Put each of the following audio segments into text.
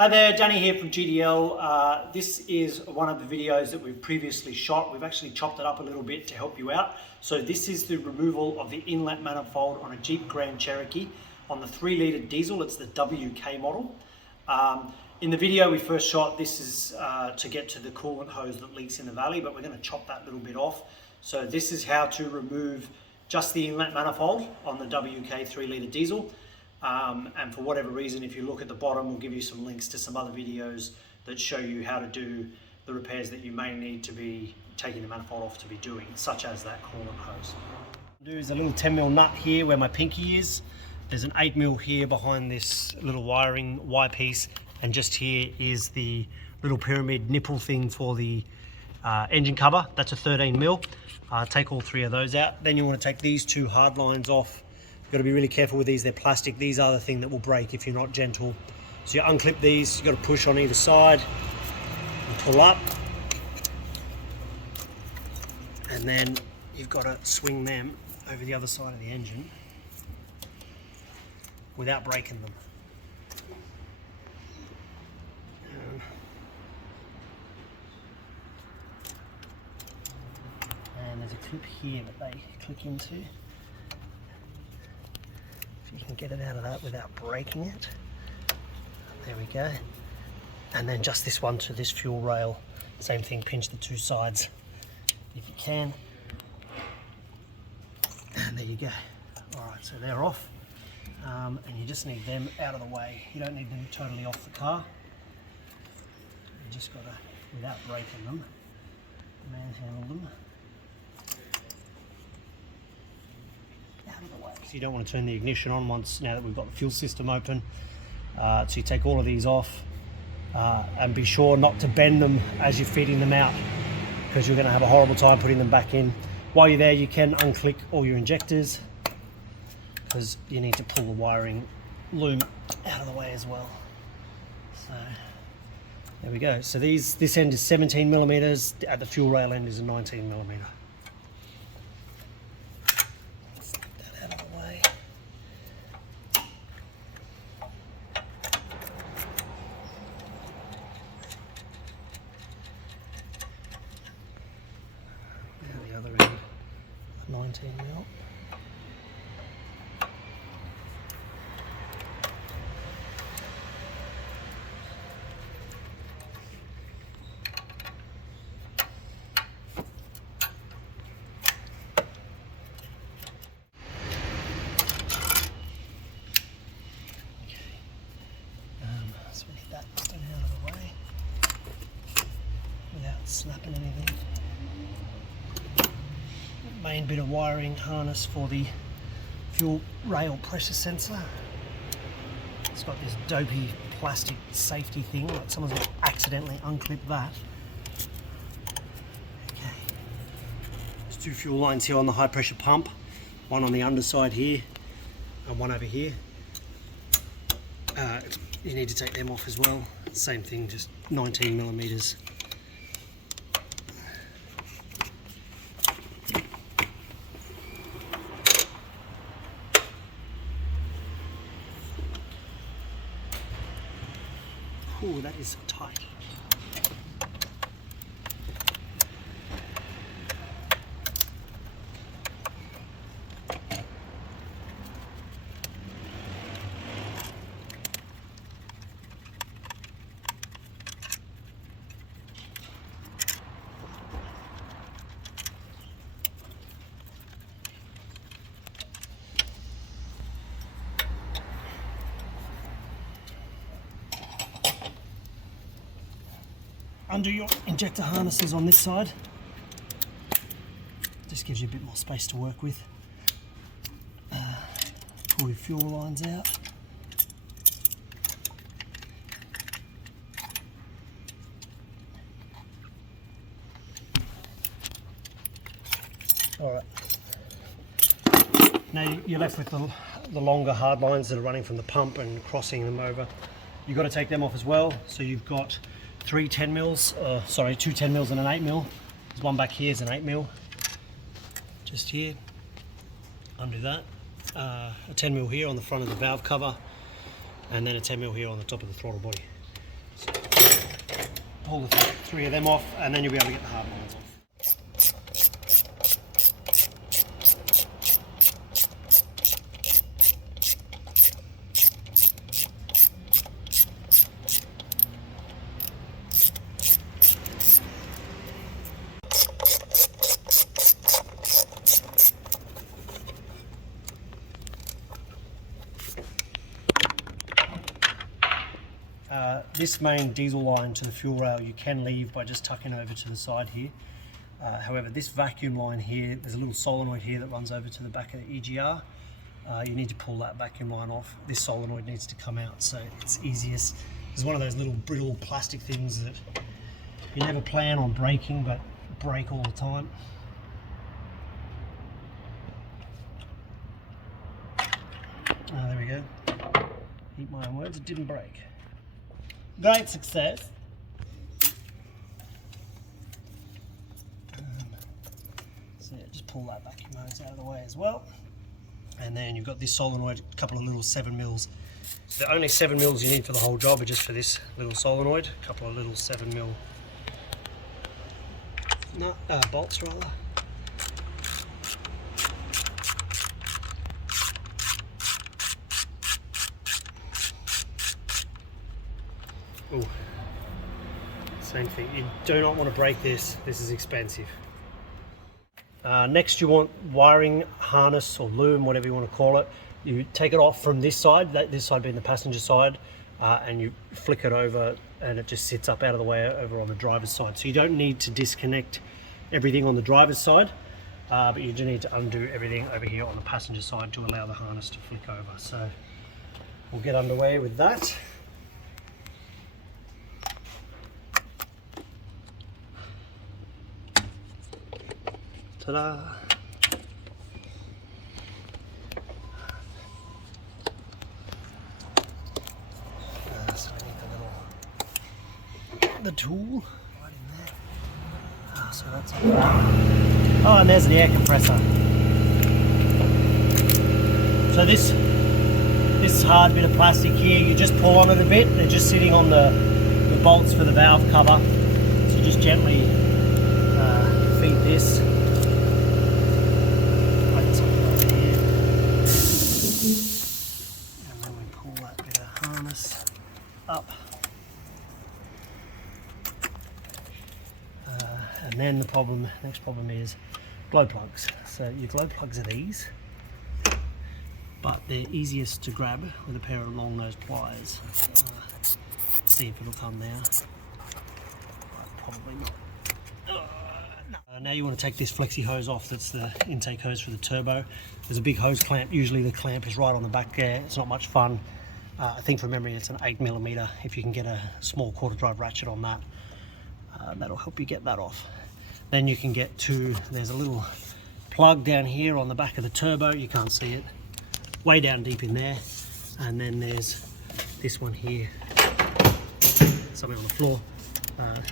Hi there, Danny here from GDL. This is one of the videos that we've previously shot. We've actually chopped it up a little bit to help you out. So this is the removal of the inlet manifold on a Jeep Grand Cherokee on the 3-litre diesel. It's the WK model. In the video we first shot, this is to get to the coolant hose that leaks in the valley, but we're going to chop that little bit off. So this is how to remove just the inlet manifold on the WK 3-litre diesel. And for whatever reason, if you look at the bottom, we'll give you some links to some other videos that show you how to do the repairs that you may need to be taking the manifold off to be doing, such as that coolant hose. There's a little 10mm nut here where my pinky is. There's an 8mm here behind this little wiring Y piece, and just here is the little pyramid nipple thing for the engine cover. That's a 13mm. Take all 3 of those out. Then you want to take these 2 hard lines off. You've got to be really careful with these, they're plastic. These are the thing that will break if you're not gentle. So you unclip these, you've got to push on either side and pull up. And then you've got to swing them over the other side of the engine without breaking them. And there's a clip here that they click into. You can get it out of that without breaking it. There we go. And then just this one to this fuel rail. Same thing, pinch the 2 sides if you can. And there you go. Alright, so they're off. And you just need them out of the way. You don't need them totally off the car. You just got to, without breaking them, manhandle them. So you don't want to turn the ignition on now that we've got the fuel system open. So you take all of these off and be sure not to bend them as you're feeding them out, because you're going to have a horrible time putting them back in. While you're there, you can unclick all your injectors, because you need to pull the wiring loom out of the way as well. So there we go. So this end is 17mm, at the fuel rail end is a 19mm. The other end, 19mm. So we need that out of the way without snapping anything. Main bit of wiring harness for the fuel rail pressure sensor. It's got this dopey plastic safety thing, like someone's going to accidentally unclip that. Okay. There's 2 fuel lines here on the high pressure pump, one on the underside here and one over here. You need to take them off as well. Same thing, just 19mm. Ooh, that is tight. Undo your injector harnesses on this side. Just gives you a bit more space to work with. Pull your fuel lines out. Alright. Now you're left with the longer hard lines that are running from the pump and crossing them over. You've got to take them off as well. So you've got 2 10mm and an 8mm. There's one back here is an 8mm. Just here. Undo that. A 10mm here on the front of the valve cover, and then a 10mm here on the top of the throttle body. pull the three of them off, and then you'll be able to get the hard lines off. This main diesel line to the fuel rail you can leave by just tucking over to the side here. However, this vacuum line here, there's a little solenoid here that runs over to the back of the EGR. You need to pull that vacuum line off. This solenoid needs to come out, so it's easiest. It's one of those little brittle plastic things that you never plan on breaking, but break all the time. There we go. Eat my own words, it didn't break. Great success. So yeah, just pull that vacuum hose out of the way as well. And then you've got this solenoid, a couple of little 7mm. The only 7mm you need for the whole job are just for this little solenoid, a couple of little 7mm bolts rather. Ooh. Same thing, you do not want to break this, this is expensive. Next you want wiring harness or loom, whatever you want to call it. You take it off from this side, this side being the passenger side, and you flick it over and it just sits up out of the way over on the driver's side. So you don't need to disconnect everything on the driver's side, but you do need to undo everything over here on the passenger side to allow the harness to flick over. So we'll get underway with that. Ta-da! So I need the tool right in there. So that's all that. Oh, and there's the air compressor. So this hard bit of plastic here, you just pull on it a bit. They're just sitting on the bolts for the valve cover. So you just gently feed this. Up, and then next problem is glow plugs. So your glow plugs are these, but they're easiest to grab with a pair of long nose pliers. See if it'll come now. Probably not. Now you want to take this flexi hose off. That's the intake hose for the turbo. There's a big hose clamp. Usually the clamp is right on the back there. It's not much fun. I think from memory it's an 8mm. If you can get a small quarter drive ratchet on that, that'll help you get that off. Then you can get to, there's a little plug down here on the back of the turbo. You can't see it, way down deep in there. And then there's this one here, something on the floor.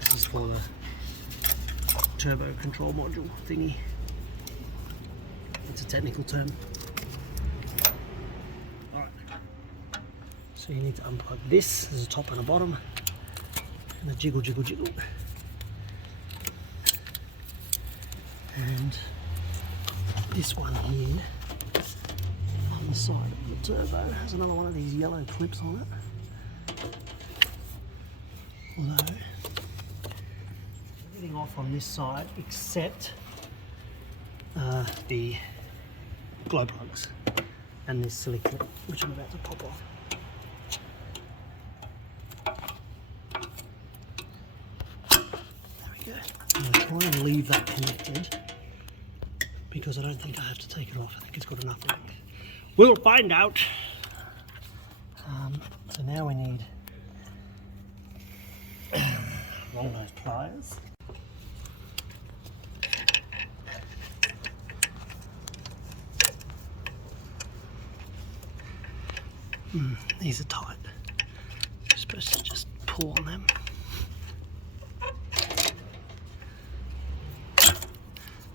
This is for the turbo control module thingy. It's a technical term. So you need to unplug this. There's a top and a bottom, and a jiggle, jiggle, jiggle. And this one here on the side of the turbo has another one of these yellow clips on it. Although everything off on this side except the glow plugs and this silly clip, which I'm about to pop off. I'm going to try and leave that connected because I don't think I have to take it off. I think it's got enough length. We'll find out. So now we need long nose pliers. These are tight. You're supposed to just pull on them.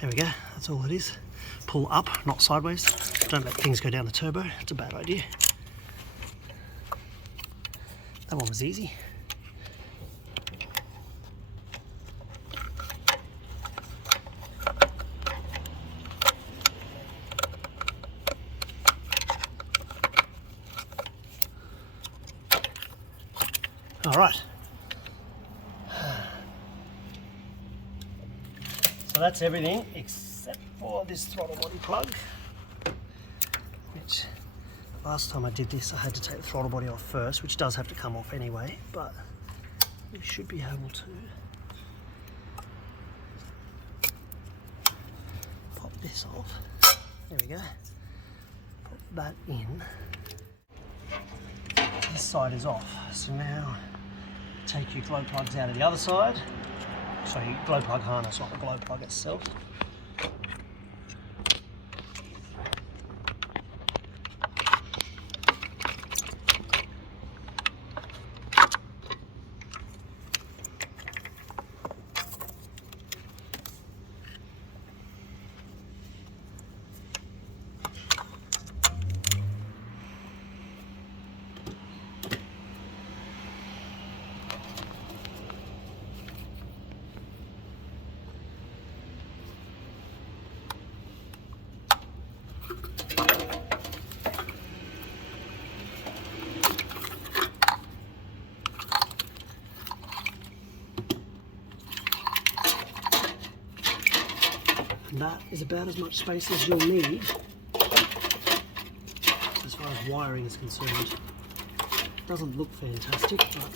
There we go, that's all it is. Pull up, not sideways. Don't let things go down the turbo, it's a bad idea. That one was easy. All right. So that's everything except for this throttle body plug, which last time I did this I had to take the throttle body off first, which does have to come off anyway, but we should be able to pop this off. There we go. Pop that in. This side is off. So now take your glow plugs out of the other side. Sorry, glow plug harness, not the glow plug itself. And that is about as much space as you'll need as far as wiring is concerned. It doesn't look fantastic, but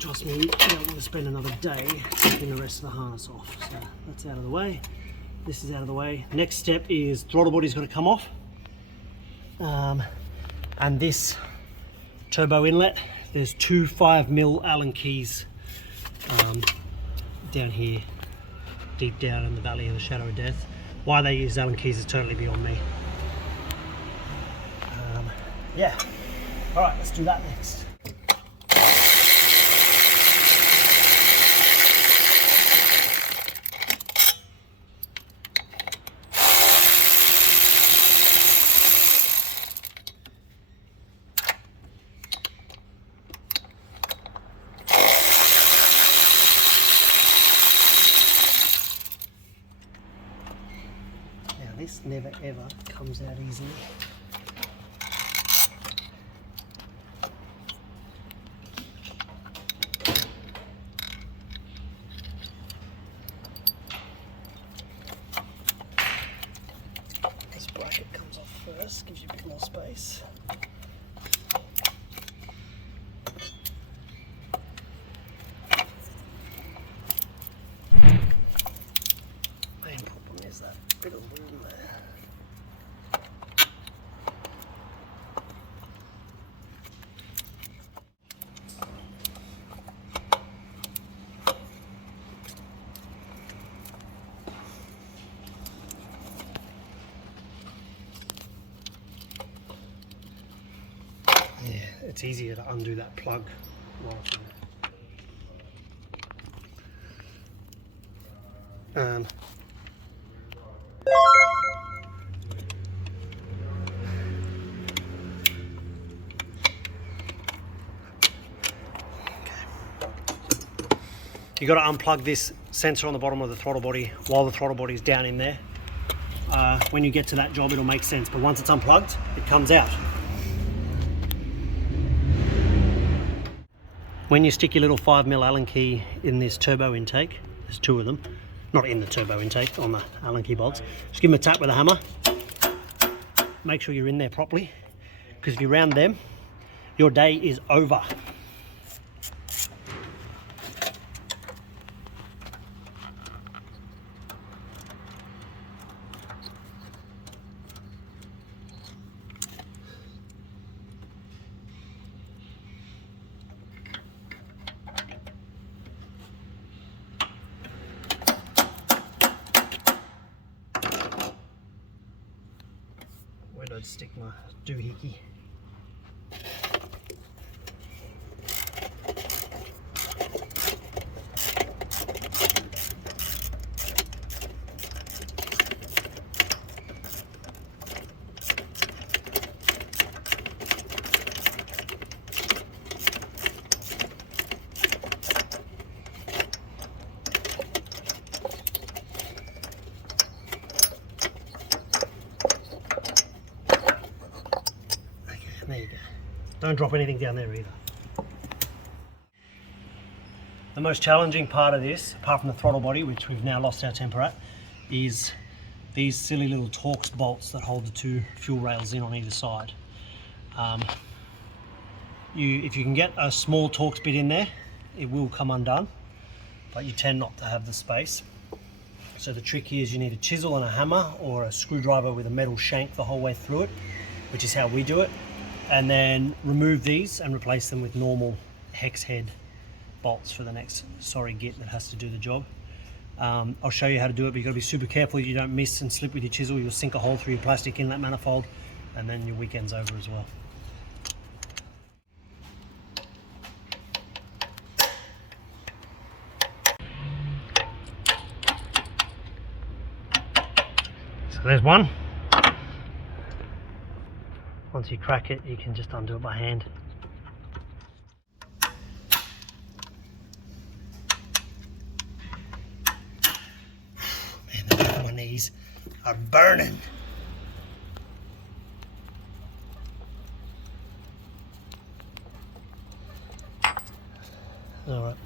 trust me, you don't want to spend another day taking the rest of the harness off. So that's out of the way. This is out of the way. Next step is throttle body's got to come off. And this turbo inlet, there's two 5mm Allen keys down here, deep down in the valley of the shadow of death. Why they use Allen keys is totally beyond me. Yeah, all right, let's do that next. This never ever comes out easily. This bracket comes off first, gives you a bit more space. Main problem is that bit of room there. Yeah, it's easier to undo that plug. You got to unplug this sensor on the bottom of the throttle body while the throttle body is down in there. When you get to that job, it'll make sense, but once it's unplugged, it comes out. When you stick your little 5mm Allen key in this turbo intake, there's two of them, not in the turbo intake, on the Allen key bolts, just give them a tap with a hammer. Make sure you're in there properly, because if you round them, your day is over. Where did I stick my doohickey? There you go. Don't drop anything down there either. The most challenging part of this, apart from the throttle body, which we've now lost our temper at, is these silly little Torx bolts that hold the two fuel rails in on either side. If you can get a small Torx bit in there, it will come undone, but you tend not to have the space. So the trick here is you need a chisel and a hammer, or a screwdriver with a metal shank the whole way through it, which is how we do it, and then remove these and replace them with normal hex head bolts for the next sorry git that has to do the job. I'll show you how to do it, but you've got to be super careful you don't miss and slip with your chisel. You'll sink a hole through your plastic inlet manifold, and then your weekend's over as well. So there's one. Once you crack it, you can just undo it by hand. Man, the back of my knees are burning. Alright,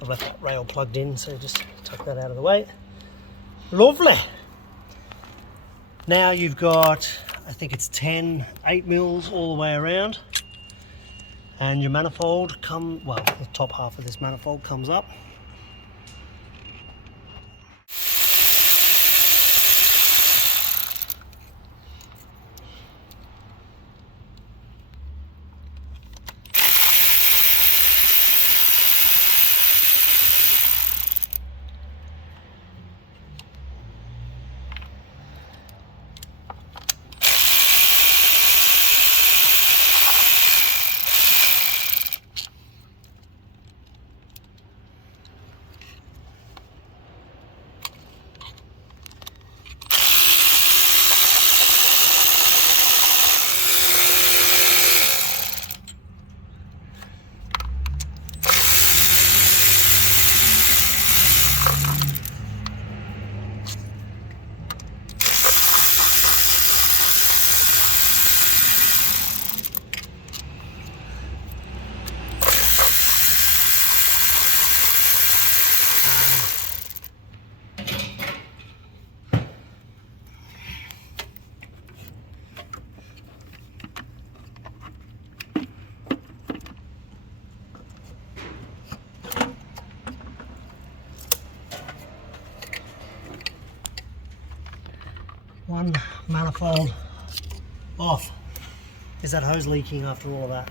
I've left that rail plugged in, so just tuck that out of the way. Lovely! Now you've got, I think it's 8 mils all the way around, and your manifold the top half of this manifold comes up. One manifold off. Is that hose leaking after all of that?